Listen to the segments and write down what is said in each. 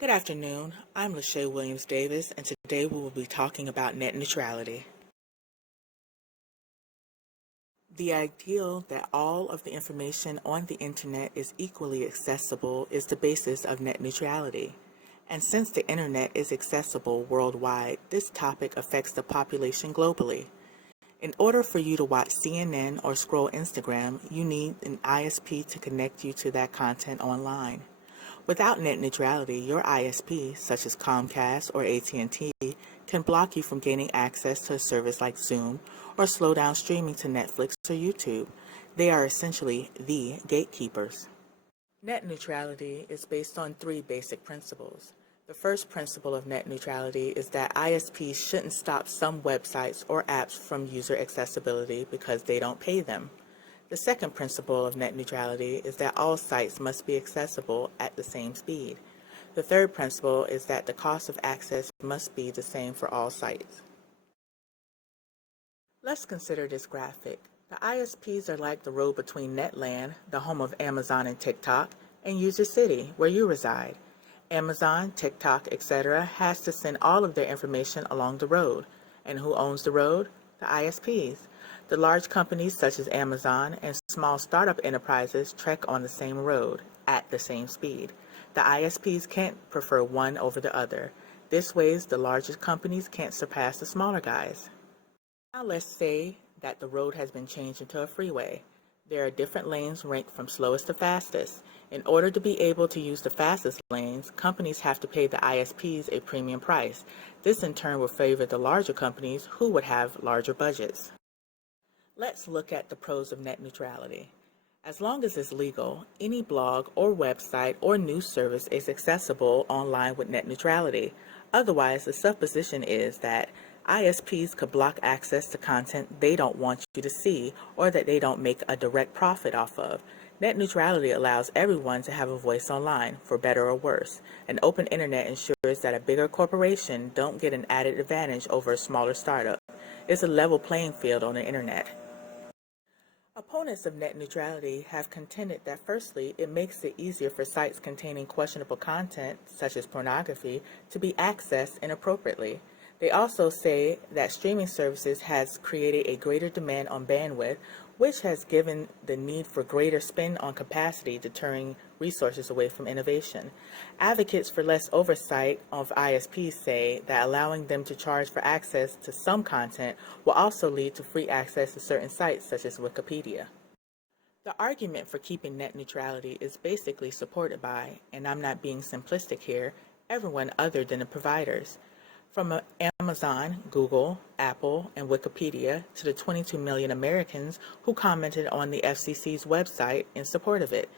Good afternoon. I'm Lachey Williams Davis, and today we will be talking about net neutrality. The ideal that all of the information on the internet is equally accessible is the basis of net neutrality. And since the internet is accessible worldwide, this topic affects the population globally. In order for you to watch CNN or scroll Instagram, you need an ISP to connect you to that content online. Without net neutrality, your ISP, such as Comcast or AT&T, can block you from gaining access to a service like Zoom or slow down streaming to Netflix or YouTube. They are essentially the gatekeepers. Net neutrality is based on three basic principles. The first principle of net neutrality is that ISPs shouldn't stop some websites or apps from user accessibility because they don't pay them. The second principle of net neutrality is that all sites must be accessible at the same speed. The third principle is that the cost of access must be the same for all sites. Let's consider this graphic. The ISPs are like the road between Netland, the home of Amazon and TikTok, and User City, where you reside. Amazon, TikTok, etc. has to send all of their information along the road. And who owns the road? The ISPs. The large companies such as Amazon and small startup enterprises trek on the same road at the same speed. The ISPs can't prefer one over the other. This way, the largest companies can't surpass the smaller guys. Now let's say that the road has been changed into a freeway. There are different lanes ranked from slowest to fastest. In order to be able to use the fastest lanes, companies have to pay the ISPs a premium price. This in turn will favor the larger companies who would have larger budgets. Let's look at the pros of net neutrality. As long as it's legal, any blog or website or news service is accessible online with net neutrality. Otherwise, the supposition is that ISPs could block access to content they don't want you to see or that they don't make a direct profit off of. Net neutrality allows everyone to have a voice online, for better or worse. An open internet ensures that a bigger corporation don't get an added advantage over a smaller startup. It's a level playing field on the internet. Opponents of net neutrality have contended that firstly, it makes it easier for sites containing questionable content, such as pornography, to be accessed inappropriately. They also say that streaming services has created a greater demand on bandwidth, which has given the need for greater spend on capacity, deterring resources away from innovation. Advocates for less oversight of ISPs say that allowing them to charge for access to some content will also lead to free access to certain sites such as Wikipedia. The argument for keeping net neutrality is basically supported by, and I'm not being simplistic here, everyone other than the providers. From Amazon, Google, Apple, and Wikipedia to the 22 million Americans who commented on the FCC's website in support of it.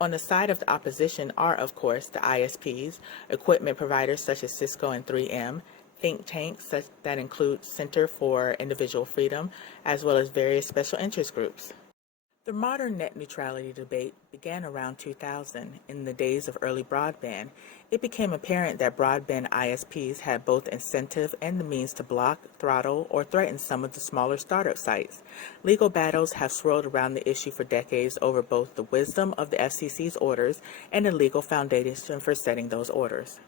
On the side of the opposition are, of course, the ISPs, equipment providers such as Cisco and 3M, think tanks that include Center for Individual Freedom, as well as various special interest groups. The modern net neutrality debate began around 2000, in the days of early broadband. It became apparent that broadband ISPs had both incentive and the means to block, throttle, or threaten some of the smaller startup sites. Legal battles have swirled around the issue for decades over both the wisdom of the FCC's orders and the legal foundation for setting those orders.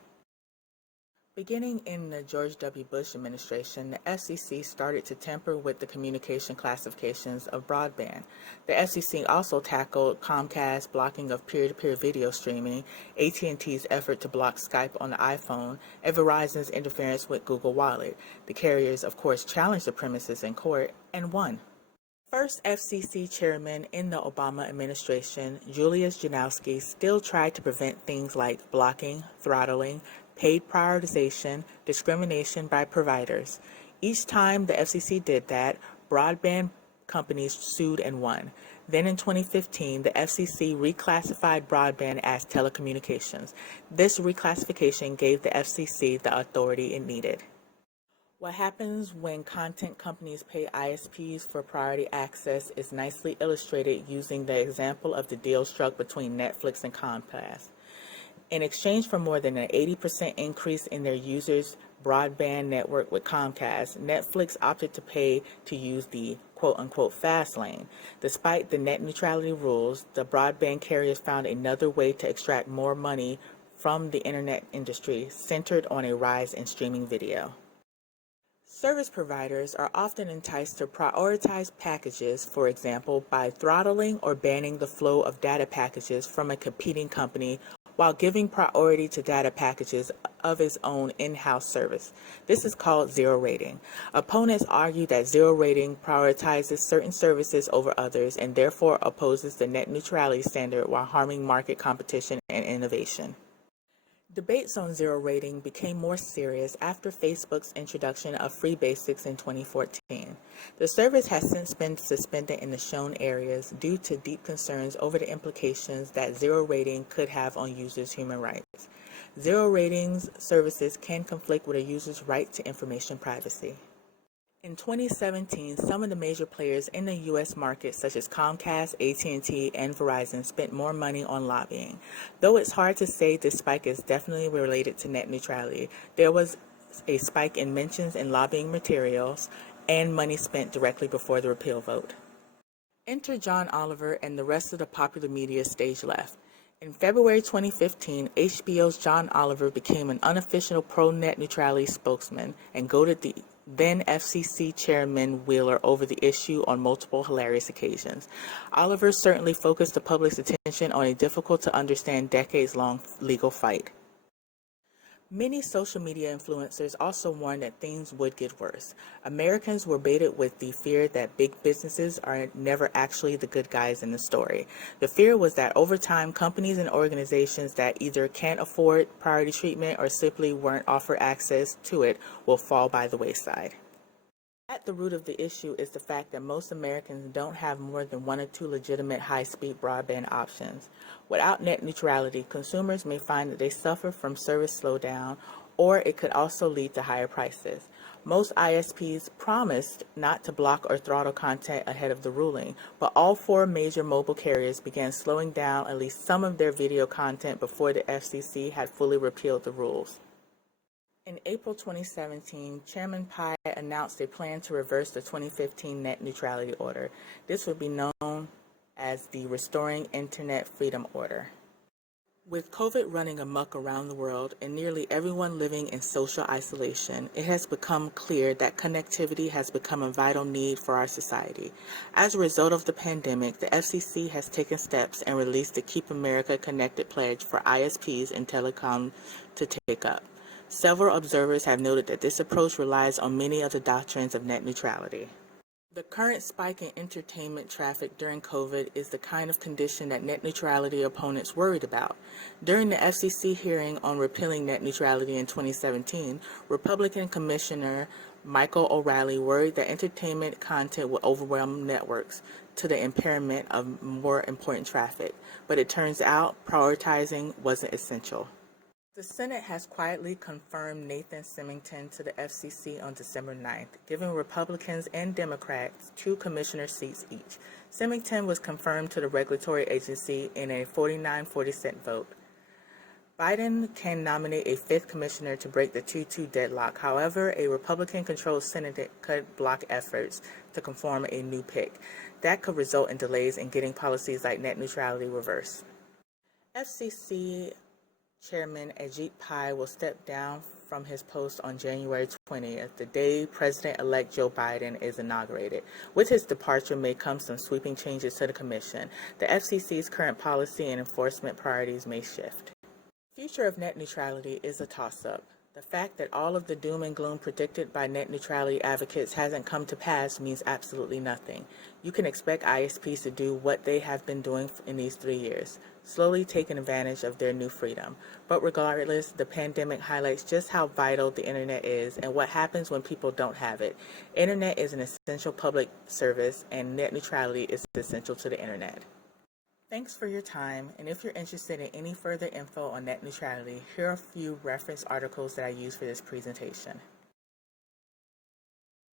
Beginning in the George W. Bush administration, the FCC started to tamper with the communication classifications of broadband. The FCC also tackled Comcast's blocking of peer-to-peer video streaming, AT&T's effort to block Skype on the iPhone, and Verizon's interference with Google Wallet. The carriers, of course, challenged the premises in court and won. First FCC chairman in the Obama administration, Julius Janowski, still tried to prevent things like blocking, throttling, paid prioritization, discrimination by providers. Each time the FCC did that, broadband companies sued and won. Then in 2015, the FCC reclassified broadband as telecommunications. This reclassification gave the FCC the authority it needed. What happens when content companies pay ISPs for priority access is nicely illustrated using the example of the deal struck between Netflix and Comcast. In exchange for more than an 80% increase in their users' broadband network with Comcast, Netflix opted to pay to use the quote-unquote fast lane. Despite the net neutrality rules, the broadband carriers found another way to extract more money from the internet industry centered on a rise in streaming video. Service providers are often enticed to prioritize packages, for example, by throttling or banning the flow of data packages from a competing company while giving priority to data packages of its own in-house service. This is called zero rating. Opponents argue that zero rating prioritizes certain services over others and therefore opposes the net neutrality standard while harming market competition and innovation. Debates on zero rating became more serious after Facebook's introduction of free basics in 2014. The service has since been suspended in the shown areas due to deep concerns over the implications that zero rating could have on users' human rights. Zero ratings services can conflict with a user's right to information privacy. In 2017, some of the major players in the U.S. market, such as Comcast, AT&T, and Verizon, spent more money on lobbying. Though it's hard to say this spike is definitely related to net neutrality, there was a spike in mentions in lobbying materials and money spent directly before the repeal vote. Enter John Oliver and the rest of the popular media stage left. In February 2015, HBO's John Oliver became an unofficial pro-net neutrality spokesman and goaded the then FCC Chairman Wheeler over the issue on multiple hilarious occasions. Oliver certainly focused the public's attention on a difficult-to-understand decades-long legal fight. Many social media influencers also warned that things would get worse. Americans were baited with the fear that big businesses are never actually the good guys in the story. The fear was that over time, companies and organizations that either can't afford priority treatment or simply weren't offered access to it will fall by the wayside. At the root of the issue is the fact that most Americans don't have more than one or two legitimate high-speed broadband options. Without net neutrality, consumers may find that they suffer from service slowdown, or it could also lead to higher prices. Most ISPs promised not to block or throttle content ahead of the ruling, but all four major mobile carriers began slowing down at least some of their video content before the FCC had fully repealed the rules. In April 2017, Chairman Pai announced a plan to reverse the 2015 net neutrality order. This would be known as the Restoring Internet Freedom Order. With COVID running amok around the world and nearly everyone living in social isolation, it has become clear that connectivity has become a vital need for our society. As a result of the pandemic, the FCC has taken steps and released the Keep America Connected pledge for ISPs and telecom to take up. Several observers have noted that this approach relies on many of the doctrines of net neutrality. The current spike in entertainment traffic during COVID is the kind of condition that net neutrality opponents worried about. During the FCC hearing on repealing net neutrality in 2017, Republican Commissioner Michael O'Reilly worried that entertainment content would overwhelm networks to the impairment of more important traffic. But it turns out prioritizing wasn't essential. The Senate has quietly confirmed Nathan Symington to the FCC on December 9th, giving Republicans and Democrats 2 commissioner seats each. Symington was confirmed to the regulatory agency in a 49-40 vote. Biden can nominate a 5th commissioner to break the 2-2 deadlock. However, a Republican-controlled Senate could block efforts to confirm a new pick. That could result in delays in getting policies like net neutrality reversed. FCC Chairman Ajit Pai will step down from his post on January 20th, the day President-elect Joe Biden is inaugurated. With his departure may come some sweeping changes to the Commission. The FCC's current policy and enforcement priorities may shift. The future of net neutrality is a toss-up. The fact that all of the doom and gloom predicted by net neutrality advocates hasn't come to pass means absolutely nothing. You can expect ISPs to do what they have been doing in these 3 years, slowly taking advantage of their new freedom. But regardless, the pandemic highlights just how vital the internet is and what happens when people don't have it. Internet is an essential public service, and net neutrality is essential to the internet. Thanks for your time, and if you're interested in any further info on net neutrality, here are a few reference articles that I used for this presentation.